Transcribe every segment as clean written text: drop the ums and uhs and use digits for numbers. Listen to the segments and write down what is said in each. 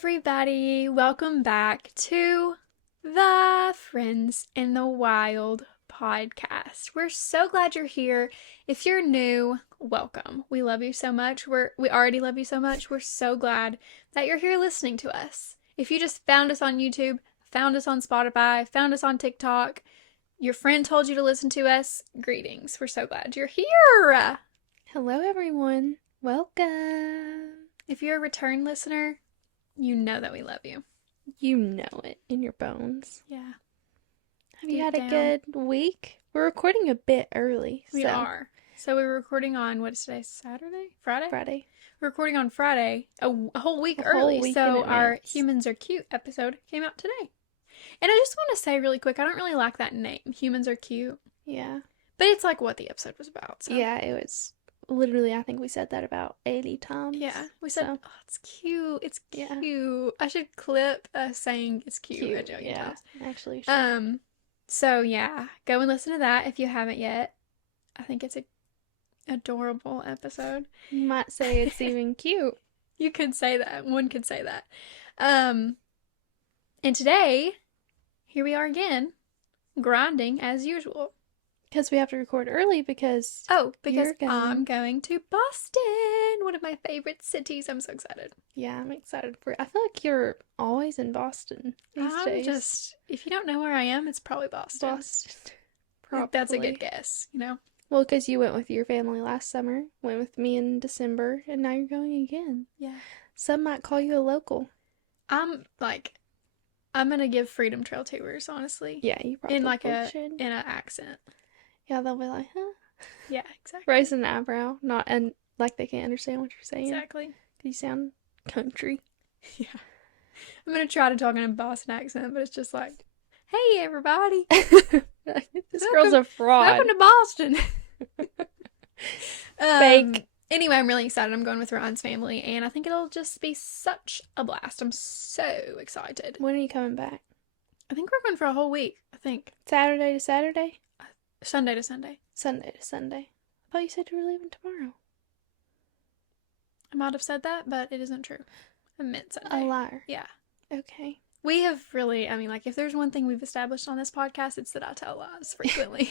everybody. Welcome back to the Friends in the Wild podcast. We're so glad you're here. If you're new, welcome. We love you so much. We already love you so much. We're so glad that you're here listening to us. If you just found us on YouTube, found us on Spotify, found us on TikTok, your friend told you to listen to us, greetings. We're so glad you're here. Hello, everyone. Welcome. If you're a return listener, you know that we love you. You know it in your bones. Yeah. Have you had a good week? We're recording a bit early. We are. So we're recording on, what is today? Saturday? Friday? We're recording on Friday, a whole week early. So our Humans Are Cute episode came out today. And I just want to say really quick, I don't really like that name, Humans Are Cute. Yeah. But it's like what the episode was about. So. Yeah, it was. Literally, I think we said that about 80 times. Yeah, we said, oh, it's cute. It's cute. Yeah. I should clip us saying it's cute. Yeah, actually you should. So yeah, go and listen to that if you haven't yet. I think it's a adorable episode. You might say it's even cute. You could say that. One could say that. And today, here we are again, grinding as usual. Because we have to record early because I'm going to Boston, one of my favorite cities. I'm so excited. Yeah, I'm excited for it. I feel like you're always in Boston these days. If you don't know where I am, it's probably Boston. Probably. That's a good guess, you know? Well, because you went with your family last summer, went with me in December, and now you're going again. Yeah. Some might call you a local. I'm going to give Freedom Trail tours, honestly. Yeah, you probably should. In an accent. Yeah, they'll be like, huh? Yeah, exactly. Raising an eyebrow, and like they can't understand what you're saying. Exactly. You sound country. Yeah. I'm going to try to talk in a Boston accent, but it's just like, hey, everybody. This girl's a fraud. Welcome to Boston. Fake. Anyway, I'm really excited. I'm going with Ryan's family, and I think it'll just be such a blast. I'm so excited. When are you coming back? I think we're going for a whole week, I think. Saturday to Saturday? Sunday to Sunday. Sunday to Sunday. I thought you said you were leaving tomorrow. I might have said that, but it isn't true. I meant Sunday. A liar. Yeah. Okay. We have really, if there's one thing we've established on this podcast, it's that I tell lies frequently.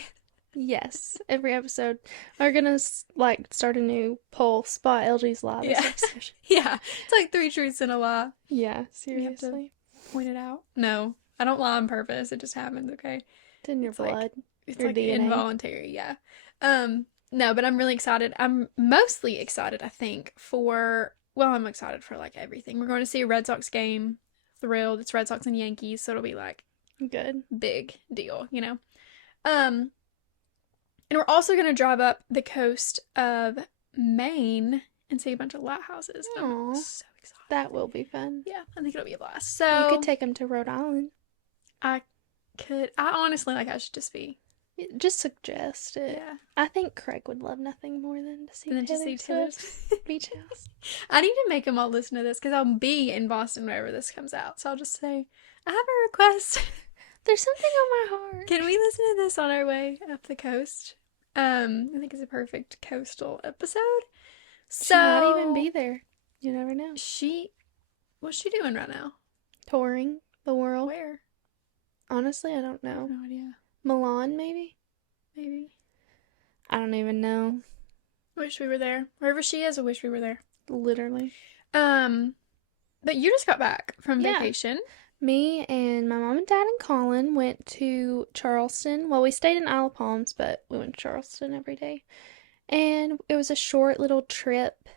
Yes. Every episode. We're gonna, start a new poll, Spot LG's lie this episode. Yeah. It's like 3 truths and a lie. Yeah, seriously. You have to point it out. No, I don't lie on purpose. It just happens, okay? It's in your blood. It's your like DNA. Involuntary, yeah. No, but I'm really excited. I'm mostly excited, I think, I'm excited for, everything. We're going to see a Red Sox game. Thrilled. It's Red Sox and Yankees, so it'll be, good. Big deal, you know? And we're also going to drive up the coast of Maine and see a bunch of lighthouses. I'm so excited. That will be fun. Yeah, I think it'll be a blast. So you could take them to Rhode Island. I honestly, I should just be... Just suggest it. Yeah. I think Craig would love nothing more than to see Taylor's beach house. I need to make them all listen to this because I'll be in Boston whenever this comes out. So I'll just say, I have a request. There's something on my heart. Can we listen to this on our way up the coast? I think it's a perfect coastal episode. She might even be there. You never know. What's she doing right now? Touring the world. Where? Honestly, I don't know. I have no idea. Milan, maybe? Maybe. I don't even know. Wish we were there. Wherever she is, I wish we were there. Literally. But you just got back from vacation. Me and my mom and dad and Colin went to Charleston. Well, we stayed in Isle of Palms, but we went to Charleston every day. And it was a short little trip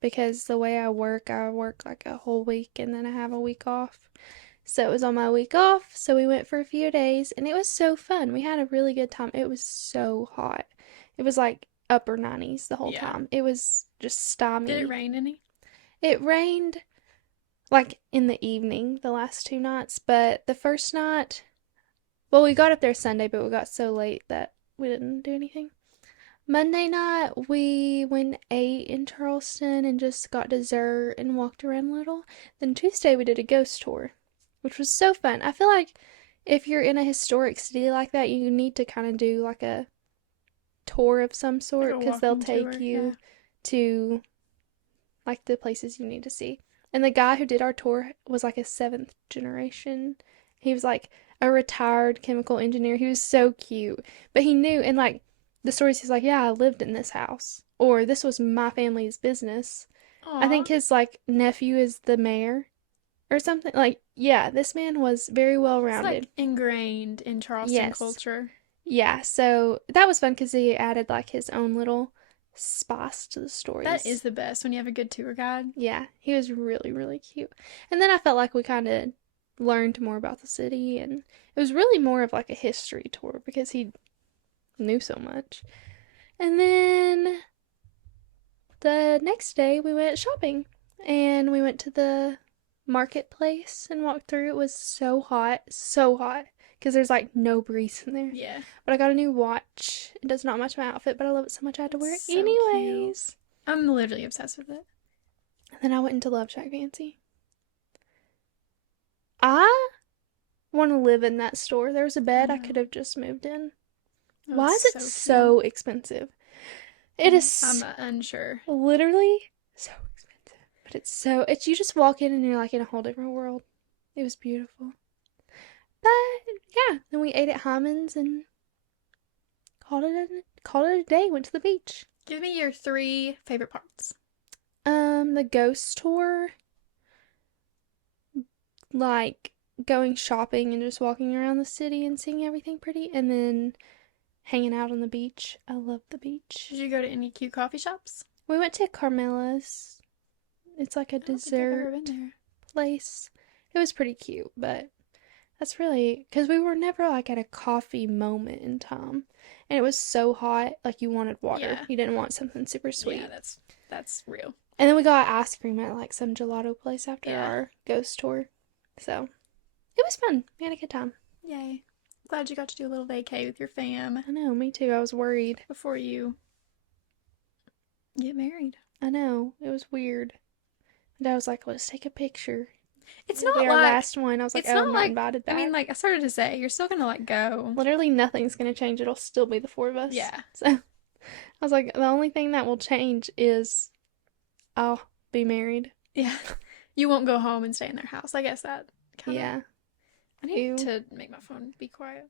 because the way I work like a whole week and then I have a week off. So it was on my week off, so we went for a few days, and it was so fun. We had a really good time. It was so hot. It was like upper 90s the whole time. It was just stymied. Did it rain any? It rained, in the evening, the last 2 nights, but the first night, well, we got up there Sunday, but we got so late that we didn't do anything. Monday night, we went and ate in Charleston and just got dessert and walked around a little. Then Tuesday, we did a ghost tour, which was so fun. I feel like if you're in a historic city like that, you need to kind of do a tour of some sort because they'll take you to the places you need to see. And the guy who did our tour was like a seventh generation. He was like a retired chemical engineer. He was so cute. But he knew, and like the stories, he's like, yeah, I lived in this house. Or this was my family's business. I Aw. think his like nephew is the mayor or something. Like, yeah, this man was very well It's like rounded. ingrained in Charleston Yes. culture. Yeah, so that was fun because he added like his own little spice to the That is stories. the best when you have a good tour guide. Yeah, he was really, really cute. And then I felt like we kind of learned more about the city, and it was really more of like a history tour because he knew so much. And then the next day we went shopping and we went to the marketplace and walked through. It was so hot because there's like no breeze in there. Yeah. But I got a new watch. It does not match my outfit, but I love it so much I had to wear it So cute. anyways. I'm literally obsessed with it. And then I went into Love Shack Fancy. I want to live in that store. There was a bed I know. could have just moved in. Oh, Why is it's it so so cute. expensive? It I'm is unsure. literally so expensive. But it's you just walk in and you're like in a whole different world. It was beautiful. But yeah, then we ate at Hyman's and called it a day. Went to the beach. Give me your 3 favorite parts. The ghost tour, like going shopping and just walking around the city and seeing everything pretty, and then hanging out on the beach. I love the beach. Did you go to any cute coffee shops? We went to Carmela's. It's like a I don't think I've ever dessert been there. place. It was pretty cute, but that's really because we were never like at a coffee moment in time, and it was so hot, like you wanted water. Yeah. You didn't want something super sweet. Yeah, that's real. And then we got ice cream at like some gelato place after Yeah. our ghost tour. So it was fun. We had a good time. Yay. Glad you got to do a little vacay with your fam I know, me too. I was worried. before you get married. I know. It was weird. My dad was like, let's take a picture. It's It'll not be our like last one. I was like, it's oh, not I'm not like invited back. I mean, like I started to say, you're still gonna like go. Literally nothing's gonna change. It'll still be the four of us. Yeah. So I was like, the only thing that will change is I'll be married. Yeah. You won't go home and stay in their house. I guess that kind of. Yeah. I need Ew. to make my phone be quiet.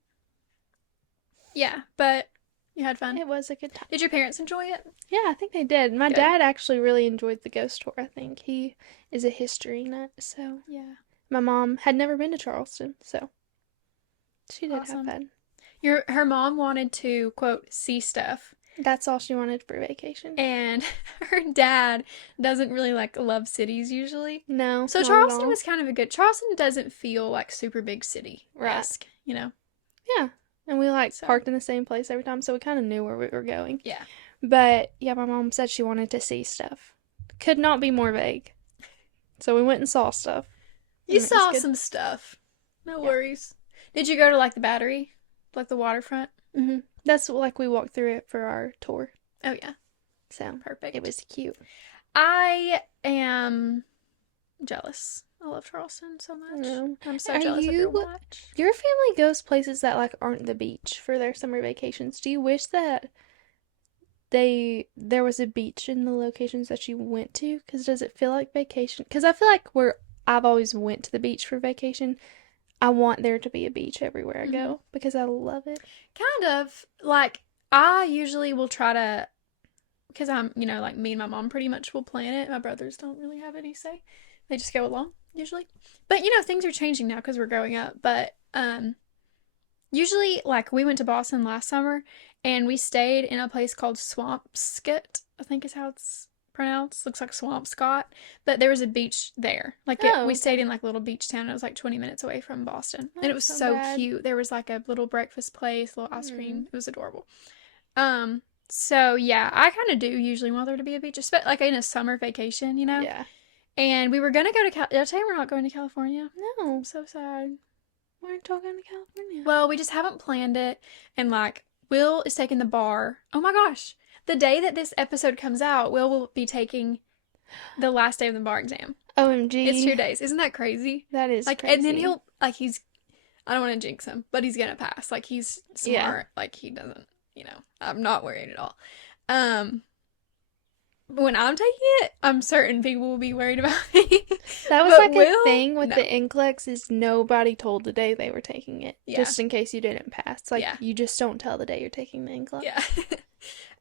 Yeah, but you had fun. It was a good time. Did your parents enjoy it? Yeah, I think they did. My Good. dad actually really enjoyed the ghost tour, I think. He is a history nut, so Yeah. my mom had never been to Charleston, so she did Awesome. have fun. Her mom wanted to quote see stuff, That's all she wanted for vacation. and her dad doesn't really like love cities usually. No, So not at Charleston all. was kind of a good. Charleston doesn't feel like super big city Right. esque, you know. Yeah, and we like So- parked in the same place every time, so we kind of knew where we were going. Yeah. But yeah, my mom said she wanted to see stuff. Could not be more vague. So we went and saw stuff. You And it was saw good. some stuff. No Yeah. worries. Did you go to like the Battery, like the waterfront? That's like we walked through it for our tour, Oh yeah, so perfect. it was cute. I am jealous. I love Charleston so much. No. I'm so Are jealous of your you- watch. Your family goes places that like aren't the beach for their summer vacations. Do you wish that there was a beach in the locations that you went to? Because does it feel like vacation? Because I feel like where I've always went to the beach for vacation, I want there to be a beach everywhere I go because I love it. Kind of like I usually will try to, because I'm, like me and my mom pretty much will plan it. My brothers don't really have any say. They just go along usually. But things are changing now because we're growing up. But usually like we went to Boston last summer and we stayed in a place called Swampscott, I think is how it's pronounced. Looks like Swampscott. But there was a beach there. Like Oh, we okay. stayed in like a little beach town. It was like 20 minutes away from Boston. And it was That's not so bad. cute. There was like a little breakfast place, little ice cream. Mm. It was adorable. So yeah, I kind of do usually want there to be a beach, especially like in a summer vacation, Yeah. And we were gonna go to Did I tell you we're not going to California? No. I'm so sad. Why aren't y'all going to California? Well, we just haven't planned it, and like Will is taking the bar. Oh my gosh, the day that this episode comes out, will be taking the last day of the bar exam. OMG. It's 2 days. Isn't that crazy? That is Like, crazy. and then he'll he's. I don't want to jinx him, but he's gonna pass. Like he's smart. Yeah. Like he doesn't. I'm not worried at all. when I'm taking it, I'm certain people will be worried about me. That was But like a Will, thing with no. the NCLEX is nobody told the day they were taking it, Yeah. just in case you didn't pass. Like, Yeah. you just don't tell the day you're taking the Yeah. NCLEX.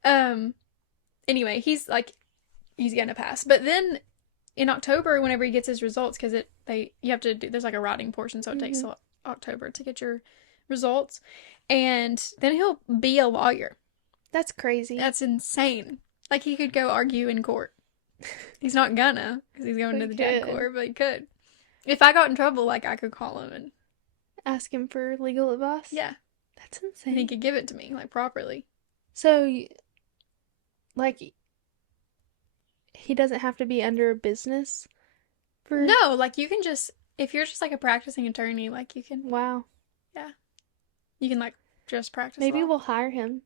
um. Anyway, he's gonna pass. But then in October, whenever he gets his results, because you have to do, there's like a writing portion, so it takes Mm-hmm. till October to get your results, and then he'll be a lawyer. That's crazy. That's insane. Like he could go argue in court. He's not gonna, because he's going But to he the JAG could. court, but he could. If I got in trouble, like I could call him and Ask him for legal advice. yeah, That's and he insane. could give it to me like properly. So, like, he doesn't have to be under a business for. No, like you can just if you're just like a practicing attorney, like Wow. you can like just practice Maybe law. we'll hire him.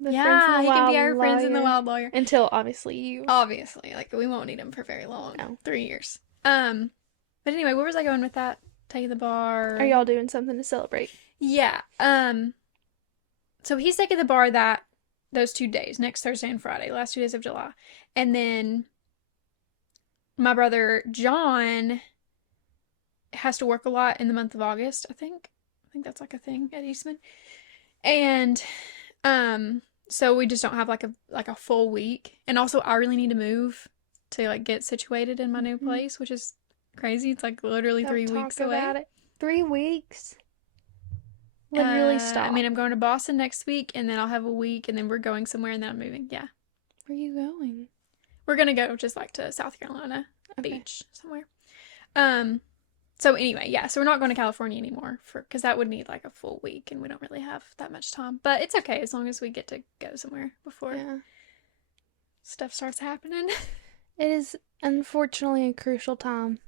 The Friends in Yeah, the he can be Wild our friends in the lawyer. wild lawyer. Until, obviously, you. Obviously, like we won't need him for very long. No. 3 years. But anyway, where was I going with that? Taking the bar. Are y'all doing something to celebrate? Yeah. So he's taking the bar those 2 days, next Thursday and Friday, last 2 days of July. And then my brother John has to work a lot in the month of August, I think. I think that's like a thing at Eastman. And so we just don't have like a full week. And also I really need to move to like get situated in my new place, which is crazy. It's like literally Don't 3 talk weeks away. about it. 3 weeks? Literally stop. I mean, I'm going to Boston next week, and then I'll have a week, and then we're going somewhere, and then I'm moving. Yeah. Where are you going? We're going to go just like to South Carolina Okay. beach somewhere. So anyway, yeah, so we're not going to California anymore because that would need like a full week, and we don't really have that much time. But it's okay as long as we get to go somewhere before stuff starts happening. It is unfortunately a crucial time.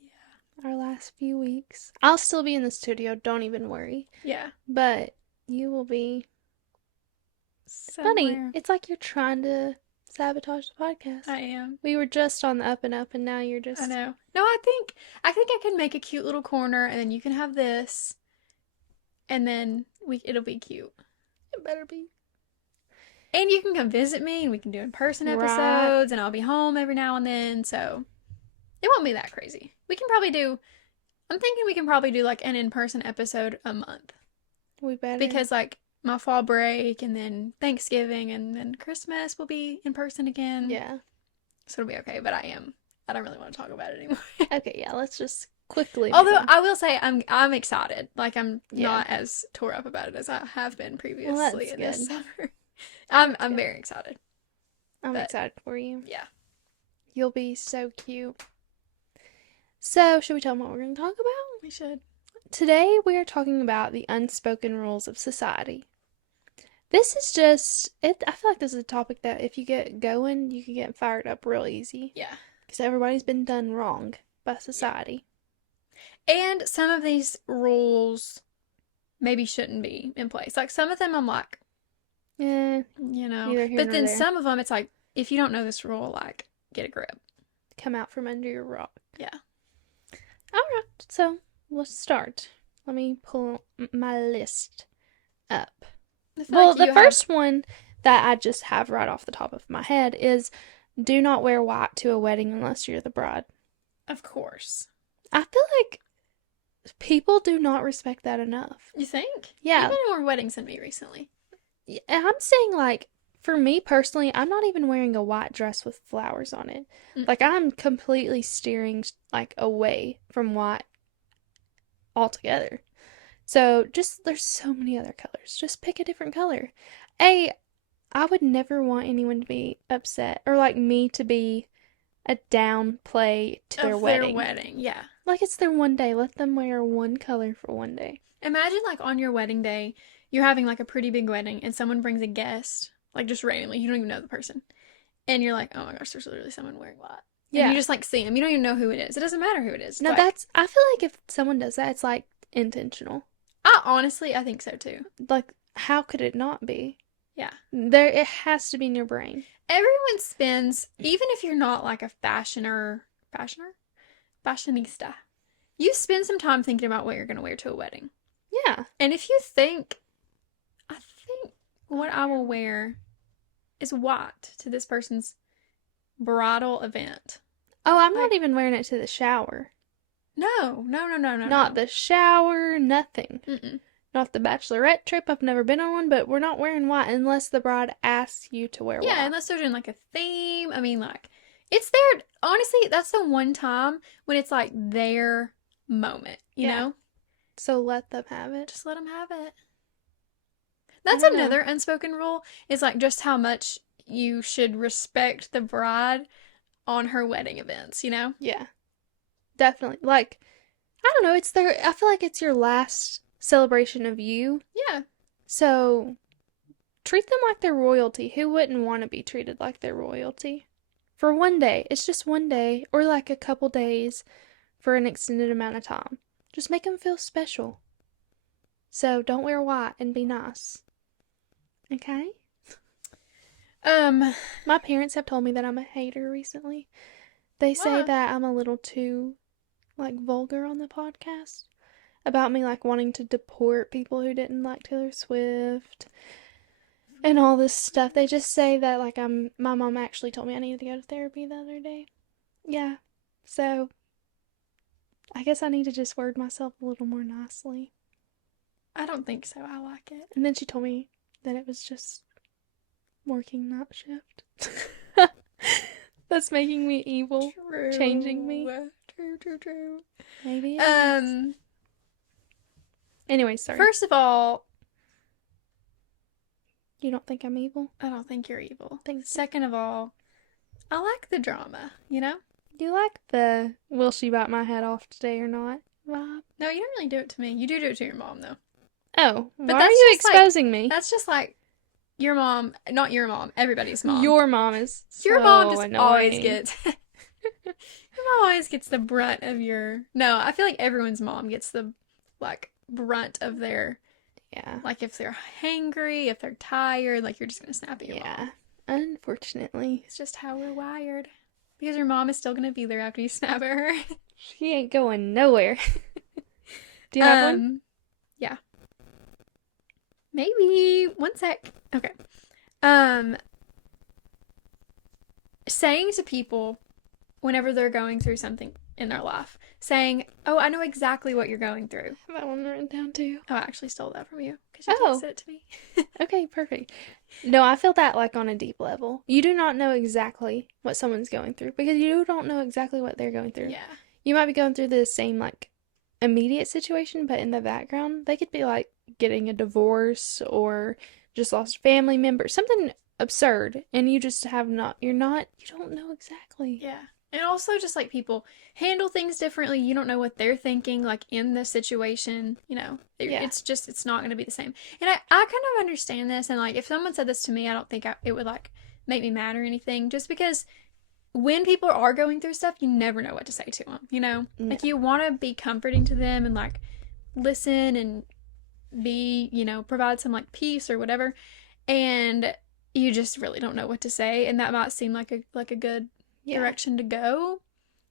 Yeah. Our last few weeks. I'll still be in the studio, don't even worry. Yeah. But you will be. Somewhere. Funny. It's like you're trying to sabotage the podcast. I am. We were just on the up and up, and now you're just. I know. No, I think I can make a cute little corner, and then you can have this, and then it'll be cute. It better be. And you can come visit me, and we can do in-person episodes, Right. and I'll be home every now and then, so it won't be that crazy. I'm thinking we can probably do like an in-person episode a month. We better. Because like my fall break, and then Thanksgiving, and then Christmas will be in person again. Yeah. So it'll be okay, but I don't really want to talk about it anymore. Okay, yeah, let's just quickly. Although I will say I'm excited. Like I'm Yeah. not as tore up about it as I have been previously that's in this good. summer. I'm good. very excited. I'm but- excited for you. Yeah. You'll be so cute. So, should we tell them what we're going to talk about? We should. Today, we are talking about the unspoken rules of society. This is just, I feel like this is a topic that if you get going, you can get fired up real easy. Yeah. Because everybody's been done wrong by society. And some of these rules maybe shouldn't be in place. Like some of them I'm like, Eh, neither here But nor then there. some of them it's like, if you don't know this rule, like, get a grip. Come out from under your rock. Yeah. Alright, so let's start. Let me pull my list up. Well, the first one that I just have right off the top of my head is do not wear white to a wedding unless you're the bride. Of course. I feel like people do not respect that enough. You think? Yeah. You've been to more weddings than me recently. And I'm saying, like, for me personally, I'm not even wearing a white dress with flowers on it. Like, I'm completely steering, like, away from white altogether. So, there's so many other colors. Just pick a different color. I would never want anyone to be upset or, like, me to be a downplay to their wedding. Yeah. Like, it's their one day. Let them wear one color for one day. Imagine, like, on your wedding day, you're having, like, a pretty big wedding, and someone brings a guest, like, just randomly. You don't even know the person. And you're like, oh my gosh, there's literally someone wearing white. Yeah. And you just, like, see them. You don't even know who it is. It doesn't matter who it is. No, like, I feel like if someone does that, it's, like, intentional. I think so, too. Like, how could it not be? Yeah. It has to be in your brain. Everyone spends, even if you're not, like, a fashionista, you spend some time thinking about what you're going to wear to a wedding. Yeah. And if you think, I think what I will wear is white to this person's bridal event. Oh, I'm Like, not even wearing it to the shower. no. Not the shower, nothing. Mm-mm. Not the bachelorette trip. I've never been on one, but we're not wearing white unless the bride asks you to wear Yeah, white. unless they're doing like a theme. I mean, like, it's their, honestly, that's the one time when it's like their moment, you Yeah. know? So let them have it. Just let them have it. I That's don't know. another unspoken rule, is like just how much you should respect the bride on her wedding events, you know? Yeah. Definitely. Like, I don't know, I feel like it's your last celebration of you. Yeah. So treat them like they're royalty. Who wouldn't want to be treated like they're royalty? For one day. It's just one day or like a couple days for an extended amount of time. Just make them feel special. So don't wear white and be nice. Okay? My parents have told me that I'm a hater recently. They say Why? that I'm a little too like vulgar on the podcast about me like wanting to deport people who didn't like Taylor Swift and all this stuff. They just say that like my mom actually told me I needed to go to therapy the other day. Yeah. So I guess I need to just word myself a little more nicely. I don't think so. I like it. And then she told me that it was just working night shift. That's making me evil. True. Changing me. True. Maybe it is. Anyway, sorry. First of all, You don't think I'm evil? I don't think you're evil. Thank you. Second of all, I like the drama, you know? You like the will she bite my head off today or not vibe? No, you don't really do it to me. You do it to your mom, though. Oh, But why that's are you just, like, exposing me? That's just like your mom, not your mom, everybody's mom. Your mom is Your so mom just annoying. always gets. Your mom always gets the brunt of your. No, I feel like everyone's mom gets the, like, brunt of their. Yeah. Like, if they're hangry, if they're tired, like, you're just gonna snap at your mom. Unfortunately. It's just how we're wired. Because your mom is still gonna be there after you snap at her. She ain't going nowhere. Do you have one? Yeah. Maybe. One sec. Okay. Saying to people whenever they're going through something in their life, saying, "Oh, I know exactly what you're going through." I have that one written down too. Oh, I actually stole that from you because you Oh. texted it to me. Okay, perfect. No, I feel that like on a deep level. You do not know exactly what someone's going through because you don't know exactly what they're going through. Yeah. You might be going through the same like immediate situation, but in the background, they could be like getting a divorce or just lost a family member, something absurd, and you just have not, you don't know exactly. Yeah. And also just like people handle things differently. You don't know what they're thinking, like in the situation, you know. Yeah. It's not going to be the same. And I kind of understand this. And like if someone said this to me, I don't think it would like make me mad or anything. Just because when people are going through stuff, you never know what to say to them, you know? No. Like you want to be comforting to them and like listen and be, you know, provide some like peace or whatever. And you just really don't know what to say. And that might seem like a good direction to go,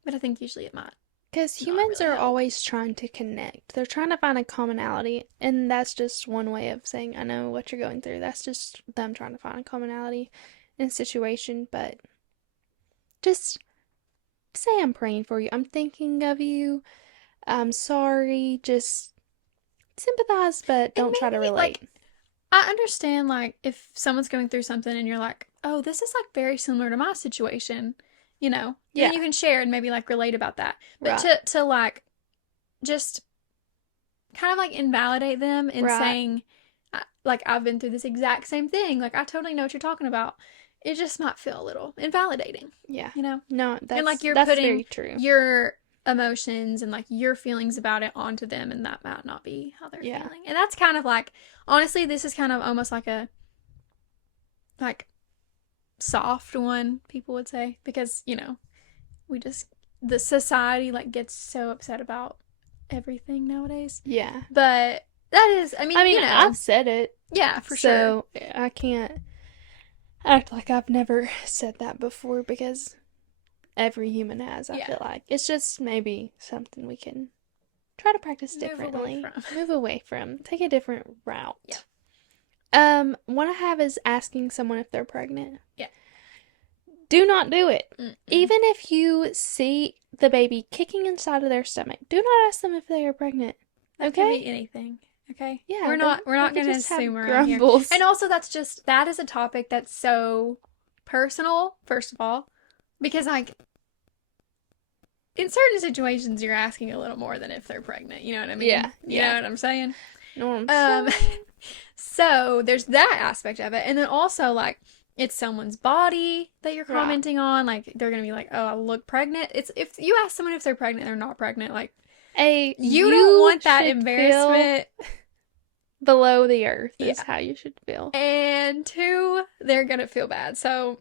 but I think usually it might. Because humans are always trying to connect. They're trying to find a commonality, and that's just one way of saying, I know what you're going through. That's just them trying to find a commonality in a situation, but just say I'm praying for you. I'm thinking of you. I'm sorry. Just sympathize, but don't try to relate. Like, I understand, like, if someone's going through something and you're like, oh, this is, like, very similar to my situation, you know? Then you can share and maybe, like, relate about that. But to like, just kind of, like, invalidate them in saying, like, I've been through this exact same thing. Like, I totally know what you're talking about. It just might feel a little invalidating. Yeah. You know? No, and, like, you're that's putting very true. your emotions and like your feelings about it onto them, and that might not be how they're feeling. And that's kind of like, honestly, this is kind of almost like a like soft one, people would say, because you know the society like gets so upset about everything nowadays. Yeah, but that is, I mean you know, I've said it. Yeah, for sure. So I can't act like I've never said that before because every human has, I feel like. It's just maybe something we can try to practice differently. Move away from. Take a different route. Yeah. One I have is asking someone if they're pregnant. Yeah. Do not do it. Mm-mm. Even if you see the baby kicking inside of their stomach, do not ask them if they are pregnant. That Okay? could be anything. Okay? Yeah, We're not going to just have assume around here. grumbles. And also that is a topic that's so personal, first of all, because like in certain situations you're asking a little more than if they're pregnant. You know what I mean? Yeah, You know what I'm saying? No, I'm So there's that aspect of it. And then also like it's someone's body that you're commenting on. Like they're gonna be like, "Oh, I look pregnant." It's if you ask someone if they're pregnant, they're not pregnant. Like, you don't want that embarrassment below the earth. Is how you should feel. And two, they're gonna feel bad. So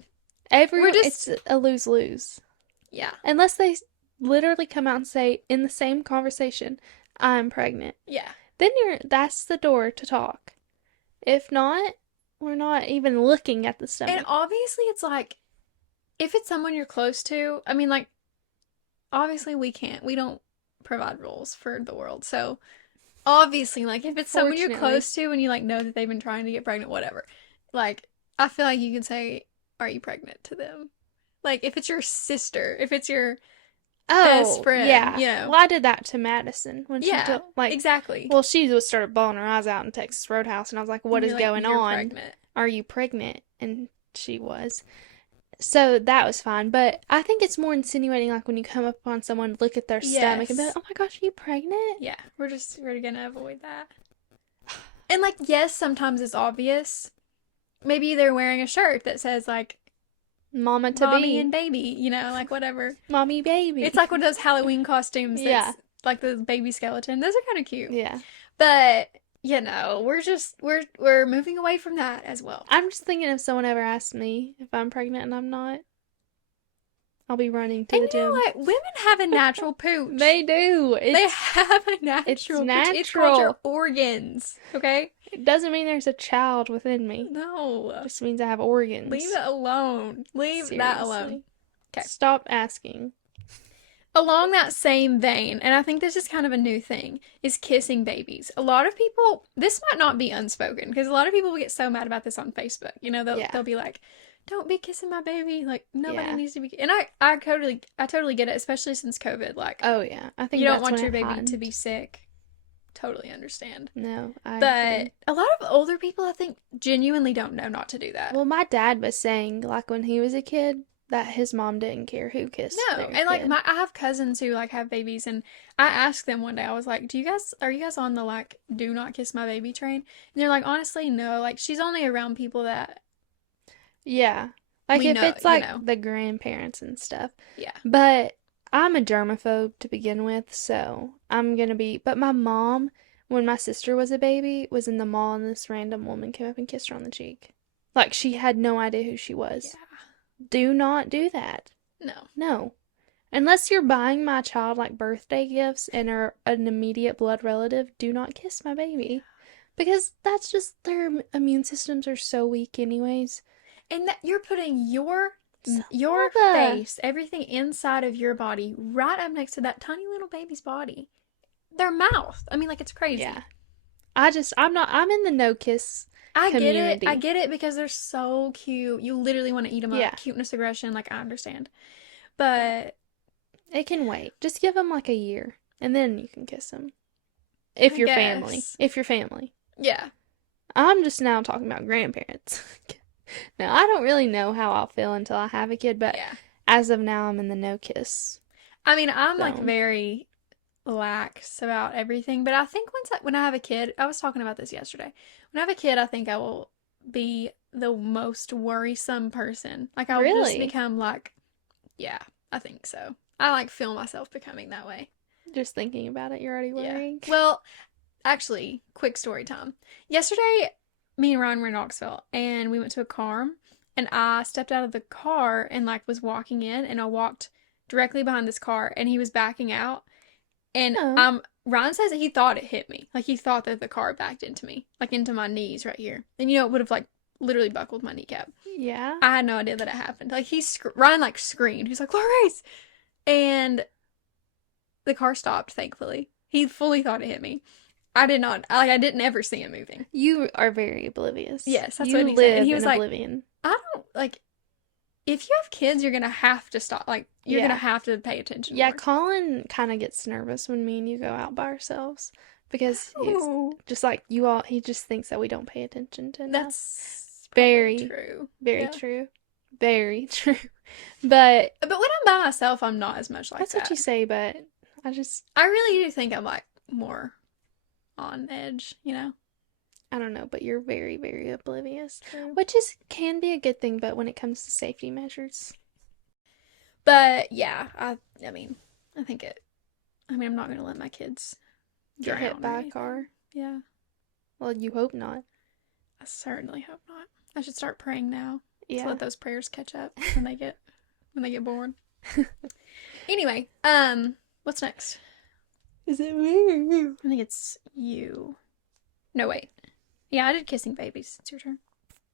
it's a lose-lose. Yeah. Unless they literally come out and say in the same conversation, "I'm pregnant." Yeah. Then that's the door to talk. If not, we're not even looking at the stomach. And obviously it's like, if it's someone you're close to, I mean, like, obviously we don't provide rules for the world. So obviously, like, if it's someone you're close to and you like know that they've been trying to get pregnant, whatever, like, I feel like you can say, "Are you pregnant?" to them. Like, if it's your sister, if it's your best friend, yeah. you know. Well, I did that to Madison when she exactly. Well, she started bawling her eyes out in Texas Roadhouse, and I was like, "What is going on? Pregnant. Are you pregnant?" And she was. So that was fine, but I think it's more insinuating, like when you come up on someone, look at their stomach and be like, "Oh my gosh, are you pregnant?" Yeah, we're gonna avoid that. And like, yes, sometimes it's obvious. Maybe they're wearing a shirt that says like Mama to Mommy and baby, you know, like whatever. Mommy baby. It's like one of those Halloween costumes that's like the baby skeleton. Those are kind of cute. Yeah. But, you know, we're moving away from that as well. I'm just thinking if someone ever asks me if I'm pregnant and I'm not, I'll be running to the gym. You know what? Women have a natural pooch. They do. They have a natural It's pooch. natural. It's called your organs, okay? It doesn't mean there's a child within me. No. It just means I have organs. Leave it alone. Leave that alone. Okay. Stop asking. Along that same vein, and I think this is kind of a new thing, is kissing babies. A lot of people, this might not be unspoken, because a lot of people will get so mad about this on Facebook. You know, they'll be like, "Don't be kissing my baby. Like, nobody needs to be." And I totally get it, especially since COVID. Like, oh yeah, I think you don't want your baby to be sick. Totally understand. No, but agree. A lot of older people, I think, genuinely don't know not to do that. Well, my dad was saying, like, when he was a kid, that his mom didn't care who kissed their and like kid. I have cousins who like have babies, and I asked them one day, I was like, are you guys on the like do not kiss my baby train? And they're like, honestly, no. Like, she's only around people that like if it's like the grandparents and stuff. Yeah. But I'm a germaphobe to begin with, so I'm gonna be. But my mom, when my sister was a baby, was in the mall and this random woman came up and kissed her on the cheek. Like, she had no idea who she was. Yeah. Do not do that. No. Unless you're buying my child like birthday gifts and are an immediate blood relative, do not kiss my baby. Because that's just, their immune systems are so weak anyways. And that you're putting your face, everything inside of your body, right up next to that tiny little baby's body. Their mouth. I mean, like, it's crazy. Yeah. I'm in the no kiss community. I get it because they're so cute. You literally want to eat them up. Cuteness, aggression, like, I understand. But it can wait. Just give them like a year and then you can kiss them. If you're family. Yeah. I'm just now talking about grandparents. Now, I don't really know how I'll feel until I have a kid, but as of now, I'm in the no kiss. I mean, I'm like very lax about everything, but I think when I have a kid, I was talking about this yesterday. When I have a kid, I think I will be the most worrisome person. Like, I'll just become like, I think so. I like feel myself becoming that way. Just thinking about it, you're already worrying. Yeah. Well, actually, quick story time. Yesterday, me and Ryan were in Knoxville, and we went to a Carm, and I stepped out of the car and like was walking in, and I walked directly behind this car, and he was backing out, and Ryan says that he thought it hit me, like he thought that the car backed into me, like into my knees right here, and it would have like literally buckled my kneecap. Yeah, I had no idea that it happened. Like Ryan like screamed. He's like, "Clarice!" And the car stopped. Thankfully, he fully thought it hit me. I did not. I didn't ever see him moving. You are very oblivious. Yes, that's what he said. And he was like, oblivion. I don't, like, if you have kids, you're gonna have to stop. Like, you're gonna Yeah. have to pay attention Yeah, more. Colin kind of gets nervous when me and you go out by ourselves because he's Ooh, just like you all, he just thinks that we don't pay attention to enough. that's probably Very, true. very Yeah. true. Very true. But But when I'm by myself, I'm not as much like that's what that. you say, but I just, I really do think I'm like more on edge, you know? I don't know, but you're very, very oblivious, True. which is can be a good thing, but when it comes to safety measures, But yeah, I mean, I think it. I mean, I'm not gonna let my kids get hit drown or by a anything. car. Yeah, Well, you hope not. I certainly hope not. I should start praying now to Yeah. let those prayers catch up when they get born. Anyway, what's next? Is it me? I think it's you. No, wait. Yeah, I did kissing babies. It's your turn.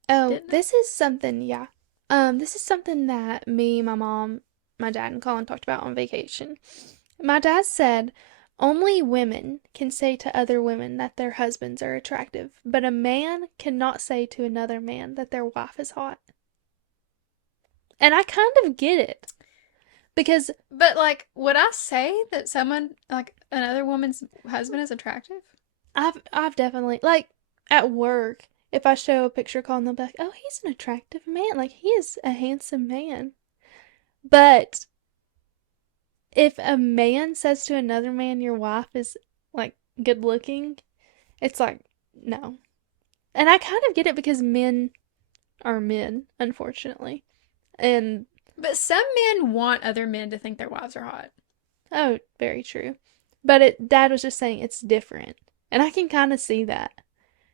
Oh, Didn't I? this is something, yeah. This is something that me, my mom, my dad, and Colin talked about on vacation. My dad said only women can say to other women that their husbands are attractive, but a man cannot say to another man that their wife is hot. And I kind of get it. Because But like, would I say that someone like another woman's husband is attractive? I've definitely like at work, if I show a picture of Colin, they'll be like, "Oh, he's an attractive man. Like he is a handsome man." But if a man says to another man, "Your wife is like good looking," it's like, no. And I kind of get it because men are men, unfortunately. And But some men want other men to think their wives are hot. oh, very true. But Dad was just saying it's different. And I can kind of see that.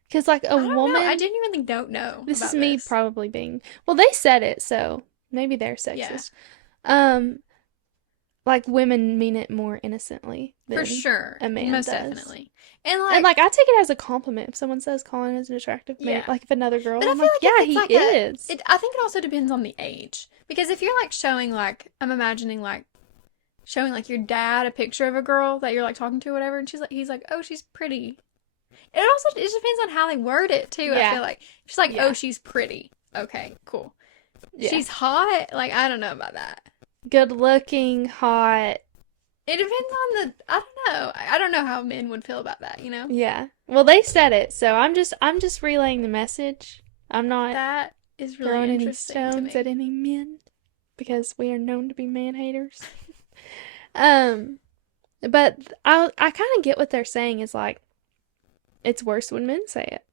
Because, like, a I don't woman. know. I genuinely don't know. This is about me this. probably being. Well, they said it, so maybe they're sexist. Like, women mean it more innocently For than sure. a man Most does. definitely. And And, like, I take it as a compliment if someone says Colin is an attractive man. Yeah. Like, if another girl, But I I'm feel like, like yeah, if it's he like is. I think it also depends on the age. Because if you're like showing like, I'm imagining like showing like your dad a picture of a girl that you're like talking to or whatever, and he's like, oh, she's pretty. It just depends on how they word it too. I Yeah. feel like if she's like, Yeah. oh, she's pretty. Okay, cool. Yeah. She's hot. Like, I don't know about that. Good looking, hot. It depends on the. I don't know. I don't know how men would feel about that. You know. Yeah. Well, they said it, so I'm just relaying the message. I'm not That is really throwing any interesting to stones me. at any men because we are known to be man haters. But I kind of get what they're saying is like it's worse when men say it.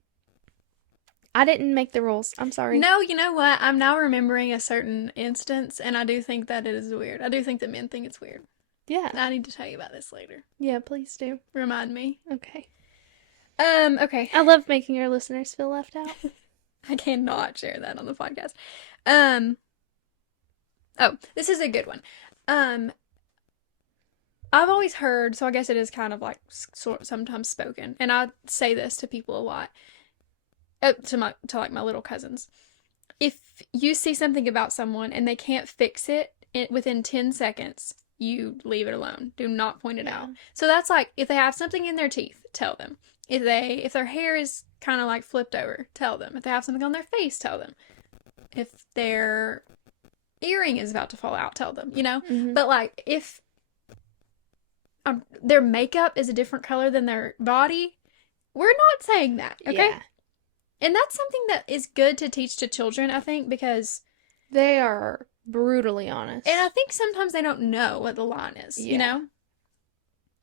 I didn't make the rules. I'm sorry. No, you know what? I'm now remembering a certain instance, and I do think that it is weird. I do think that men think it's weird. Yeah. I need to tell you about this later. Yeah, please do. Remind me. Okay. Okay. I love making our listeners feel left out. I cannot share that on the podcast. Oh, this is a good one. I've always heard, so I guess it is kind of like sometimes spoken, and I say this to people a lot, to like my little cousins. If you see something about someone and they can't fix it within 10 seconds, you leave it alone. Do not point it out. So that's like if they have something in their teeth, tell them. If their hair is kind of like flipped over, tell them. If they have something on their face, tell them. If their earring is about to fall out, tell them, you know? Mhm. But like if their makeup is a different color than their body, we're not saying that, okay? Yeah. And that's something that is good to teach to children, I think, because They are brutally honest. and I think sometimes they don't know what the line is, you Yeah. know?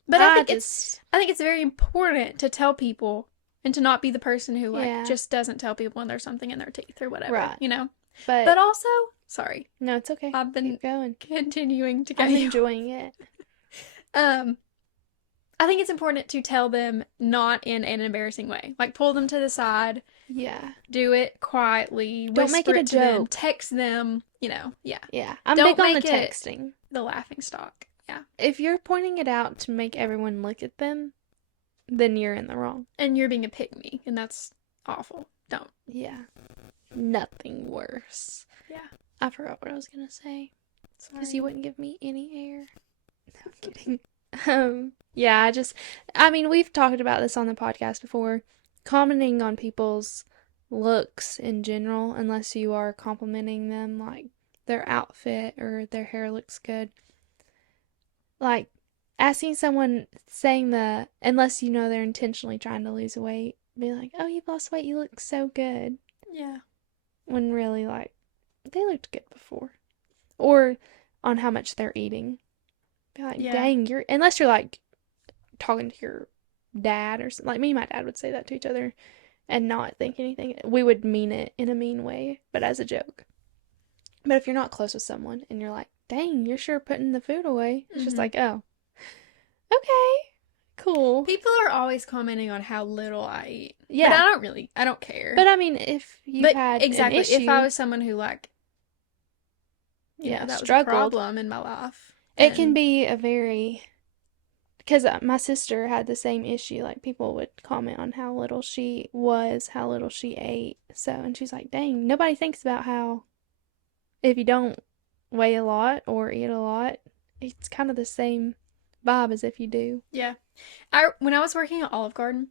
But I think just it's very important to tell people and to not be the person who like Yeah. just doesn't tell people when there's something in their teeth or whatever, Right. you know? but But also, sorry, no, it's okay. I've been Keep going. continuing to get I'm you. enjoying it. I think it's important to tell them not in an embarrassing way. Like pull them to the side, Yeah. do it quietly, Don't make whisper it a to them, joke. text them, you know. Yeah. Yeah. I'm Don't big on the make it- texting. The laughing stock. Yeah. If you're pointing it out to make everyone look at them, then you're in the wrong. And you're being a pygmy, and that's awful. Don't. Yeah. Nothing worse. Yeah. I forgot what I was gonna say. Because Sorry. you wouldn't give me any air. No, I'm kidding. Yeah, I mean, we've talked about this on the podcast before. Commenting on people's looks in general, unless you are complimenting them, like, their outfit or their hair looks good. Like, asking someone, saying unless you know they're intentionally trying to lose weight, be like, oh, you've lost weight, you look so good. Yeah. When really, like, they looked good before. Or on how much they're eating. Be like, Yeah. dang, unless you're, like, talking to your dad or something. Like, me and my dad would say that to each other and not think anything. We would mean it in a mean way, but as a joke. But if you're not close with someone and you're like, dang, you're sure putting the food away. It's just like, oh, okay, cool. People are always commenting on how little I eat. Yeah. But I don't care. But I mean, if you had exactly, an issue. if I was someone who, like, that was a problem in my life. It can be a very, because my sister had the same issue. Like, people would comment on how little she was, how little she ate. So, and she's like, dang, nobody thinks about how if you don't weigh a lot or eat a lot, it's kind of the same vibe as if you do. Yeah. When I was working at Olive Garden,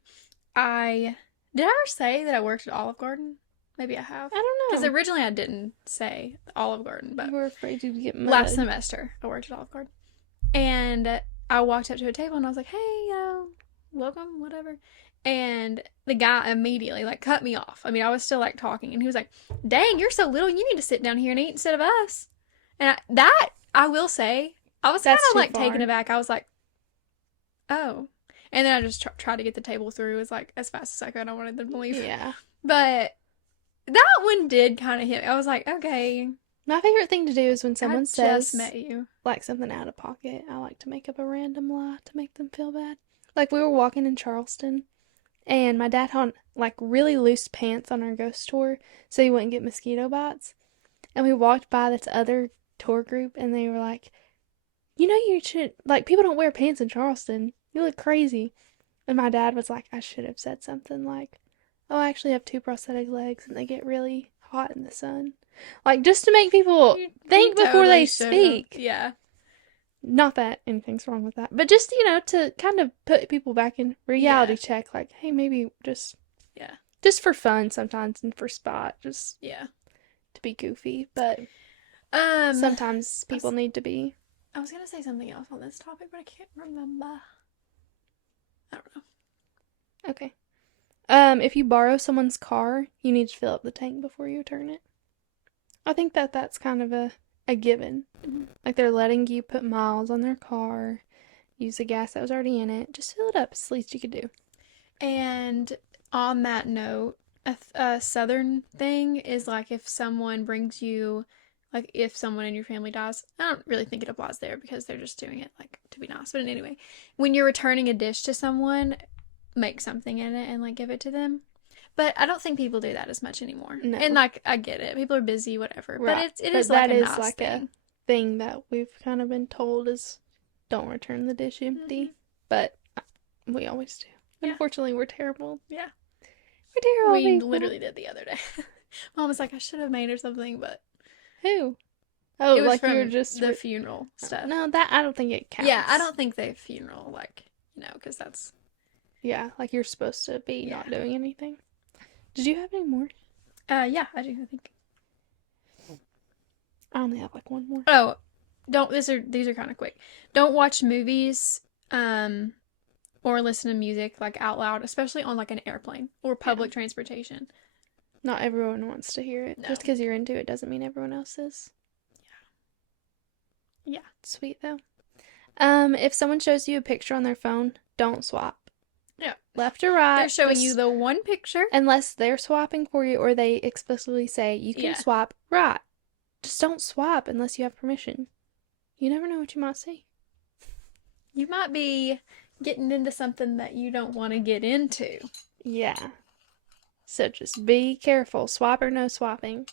did I ever say that I worked at Olive Garden? Maybe I have. I don't know. Because originally I didn't say Olive Garden, but you were afraid you'd get mad. Last semester I worked at Olive Garden. And I walked up to a table and I was like, hey, welcome, whatever. And the guy immediately, like, cut me off. I mean, I was still, like, talking. And he was like, dang, you're so little. You need to sit down here and eat instead of us. And I will say, I was kind of, like, taken aback. I was like, oh. And then I just tried to get the table through as, like, as fast as I could. I wanted them to leave. Yeah. But that one did kind of hit me. I was like, okay. My favorite thing to do is when someone says, just met you. Like, something out of pocket. I like to make up a random lie to make them feel bad. Like, we were walking in Charleston, and my dad had, like, really loose pants on our ghost tour, so he wouldn't get mosquito bites. And we walked by this other tour group, and they were like, you know, you should, like, people don't wear pants in Charleston. You look crazy. And my dad was like, I should have said something like, oh, I actually have 2 prosthetic legs, and they get really hot in the sun. Like, just to make people think before they speak. Yeah. Not that anything's wrong with that, but just, to kind of put people back in reality check. Like, hey, maybe just for fun sometimes and for spot, just to be goofy. But sometimes people need to be. I was gonna say something else on this topic, but I can't remember. I don't know. Okay. If you borrow someone's car, you need to fill up the tank before you return it. I think that's kind of a given. Mm-hmm. Like, they're letting you put miles on their car, use the gas that was already in it. Just fill it up. It's the least you could do. And on that note, a southern thing is, like, if someone brings you, like, if someone in your family dies, I don't really think it applies there because they're just doing it, like, to be nice. But anyway, when you're returning a dish to someone, make something in it and, like, give it to them. But I don't think people do that as much anymore. No. And, like, I get it. People are busy, whatever. Right. But it is like a nice thing. A thing that we've kind of been told is don't return the dish empty. Mm-hmm. But we always do. Yeah. Unfortunately, we're terrible. Yeah. We're terrible We people. literally did the other day. Mom was like, I should have made her something, but... Who? Oh, it was like from you were just... the funeral stuff. No, that I don't think it counts. Yeah, I don't think the funeral, like, because that's... Yeah, like you're supposed to be not doing anything. Did you have any more? Yeah, I do, I think. I only have, like, one more. Oh, these are kind of quick. Don't watch movies, or listen to music, like, out loud, especially on, like, an airplane or public transportation. Not everyone wants to hear it. No. Just because you're into it doesn't mean everyone else is. Yeah. Sweet, though. If someone shows you a picture on their phone, don't swap. Yeah. Left or right. They're showing you the one picture. Unless they're swapping for you or they explicitly say you can swap right. Just don't swap unless you have permission. You never know what you might see. You might be getting into something that you don't want to get into. Yeah. So just be careful. Swap or no swapping.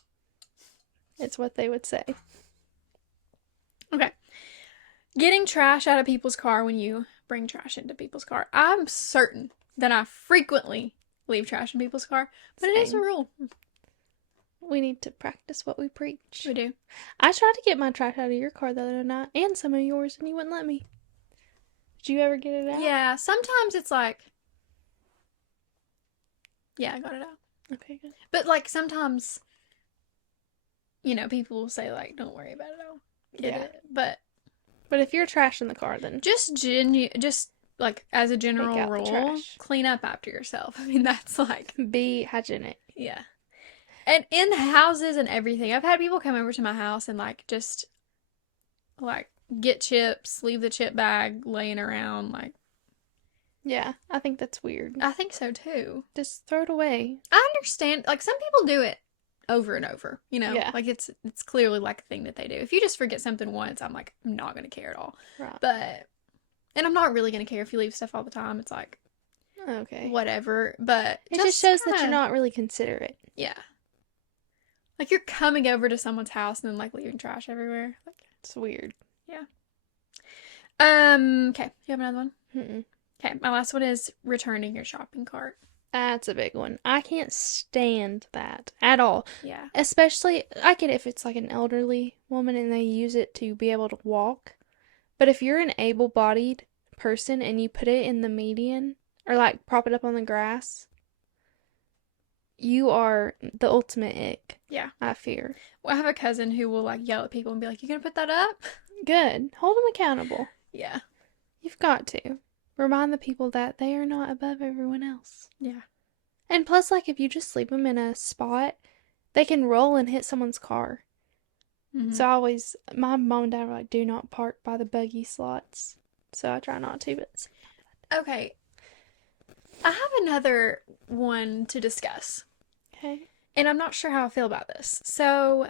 It's what they would say. Okay. Getting trash out of people's car when you bring trash into people's car. I'm certain that I frequently leave trash in people's car, but it is a rule. We need to practice what we preach. We do. I tried to get my trash out of your car the other night, and some of yours, and you wouldn't let me. Did you ever get it out? Yeah, sometimes it's like... Yeah, I got it out. Okay, good. But, like, sometimes... you know, people will say, like, don't worry about it, I'll get Yeah. it. But But if you're trash in the car, then just like as a take general out the rule, trash. clean up after yourself. I mean, that's like, Be hygienic. yeah. And in houses and everything, I've had people come over to my house and like just like get chips, leave the chip bag laying around. Like, Yeah, I think that's weird. I think so too. Just throw it away. I understand. Like, some people do it over and over. You know, Yeah. like it's clearly like a thing that they do. If you just forget something once, I'm like, I'm not gonna care at all. Right. But and I'm not really gonna care if you leave stuff all the time. It's like, Okay. whatever. But It just shows that kinda, you're not really considerate. yeah. Like, you're coming over to someone's house and then like leaving trash everywhere. Like, It's weird. yeah. Okay. You have another one? Mm-mm. Okay. My last one is returning your shopping cart. That's a big one. I can't stand that at all. Yeah. Especially, I get it if it's like an elderly woman and they use it to be able to walk. But if you're an able-bodied person and you put it in the median or like prop it up on the grass, you are the ultimate ick. Yeah. I fear. Well, I have a cousin who will like yell at people and be like, "You gonna put that up?" Good. Hold them accountable. Yeah. You've got to. Remind the people that they are not above everyone else. Yeah. And plus, like, if you just leave them in a spot, they can roll and hit someone's car. Mm-hmm. So my mom and dad were like, do not park by the buggy slots. So I try not to, but. Okay. I have another one to discuss. Okay. And I'm not sure how I feel about this. So,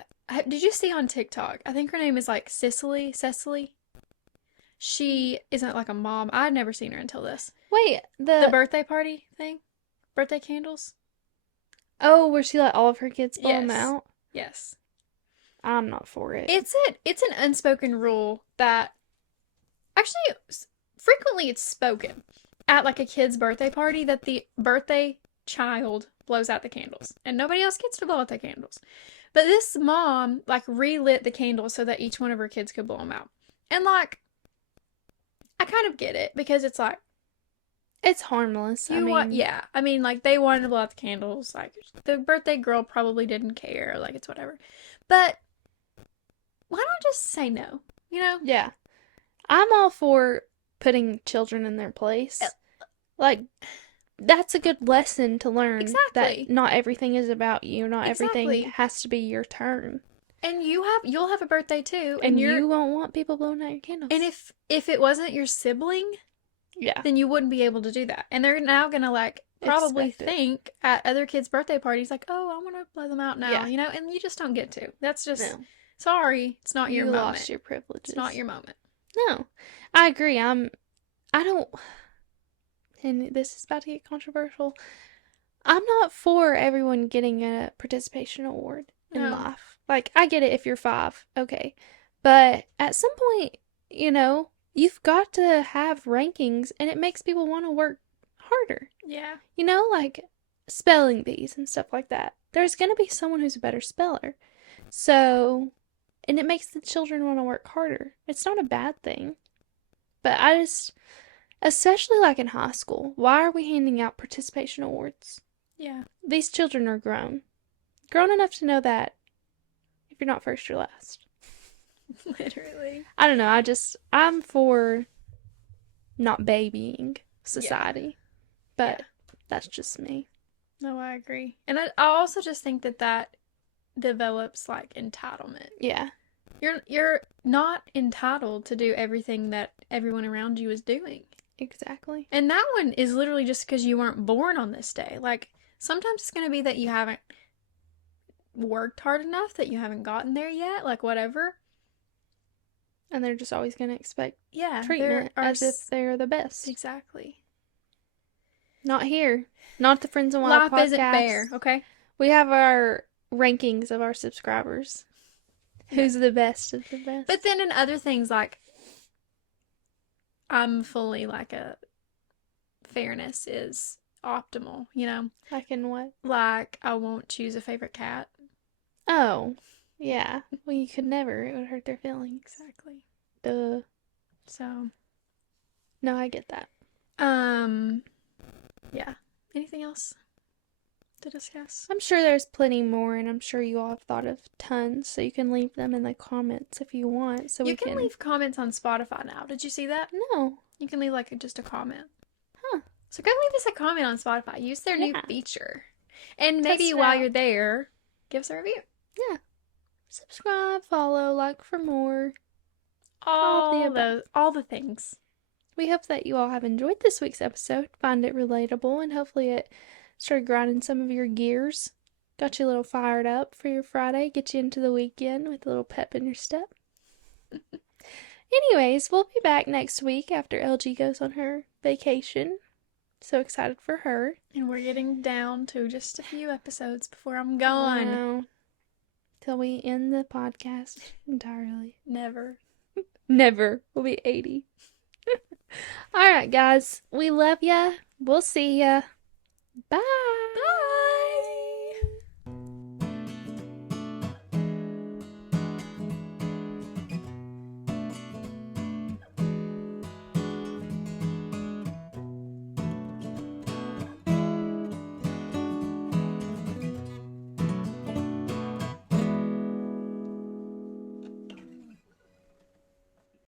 did you see on TikTok? I think her name is like Cecily. She isn't like a mom. I'd never seen her until this. Wait, The birthday party thing? Birthday candles? Oh, where she let all of her kids blow them Yes. out? Yes. I'm not for it. It's an unspoken rule that actually frequently it's spoken at like a kid's birthday party that the birthday child blows out the candles and nobody else gets to blow out the candles. But this mom like relit the candles so that each one of her kids could blow them out. And like, I kind of get it because it's like, It's harmless. yeah. I mean, like, they wanted to blow out the candles. Like, the birthday girl probably didn't care. Like, it's whatever. But why not just say no? You know? Yeah. I'm all for putting children in their place. Like, that's a good lesson to learn. Exactly. That not everything is about you. Not Exactly. everything has to be your turn. And you'll have a birthday too. And you won't want people blowing out your candles. And if it wasn't your sibling, yeah, then you wouldn't be able to do that. And they're now gonna like probably think at other kids' birthday parties like, oh, I want to blow them out now, you know. And you just don't get to. That's just sorry. It's not your moment. You lost your privileges. It's not your moment. No, I agree. I don't. And this is about to get controversial. I'm not for everyone getting a participation award in life. Like, I get it if you're 5, okay. But at some point, you know, you've got to have rankings and it makes people want to work harder. Yeah. You know, like spelling bees and stuff like that. There's going to be someone who's a better speller. So, and it makes the children want to work harder. It's not a bad thing. But I just, especially like in high school, why are we handing out participation awards? Yeah. These children are grown. Grown enough to know that if you're not first, you're last. Literally. I don't know. I'm for not babying society. But that's just me. No, I agree. And I also just think that develops like entitlement. Yeah. You're not entitled to do everything that everyone around you is doing. Exactly. And that one is literally just because you weren't born on this day. Like, sometimes it's going to be that you haven't worked hard enough, that you haven't gotten there yet, like whatever. And they're just always going to expect treatment as if they're the best. Exactly. Not here. Not the Friends and Wild podcast. Life isn't fair, okay? We have our rankings of our subscribers. Who's the best of the best. But then in other things, like, I'm fully like a fairness is optimal, you know? Like in what? Like, I won't choose a favorite cat. Oh, yeah. Well, you could never. It would hurt their feelings. Exactly. Duh. So. No, I get that. Yeah. Anything else? to discuss. I'm sure there's plenty more, and I'm sure you all have thought of tons, so you can leave them in the comments if you want, so You we can can... leave comments on Spotify now. Did you see that? No. You can leave like just a comment. Huh. So go leave us a comment on Spotify. Use their new Yeah. feature. And Test maybe it while out. you're there, give us a review. Yeah. Subscribe, follow, like for more. All the things. We hope that you all have enjoyed this week's episode, find it relatable, and hopefully it started grinding some of your gears. Got you a little fired up for your Friday, get you into the weekend with a little pep in your step. Anyways, we'll be back next week after LG goes on her vacation. So excited for her. And we're getting down to just a few episodes before I'm gone. Wow. Till we end the podcast entirely. Never. Never. We'll be 80. Alright, guys. We love ya. We'll see ya. Bye.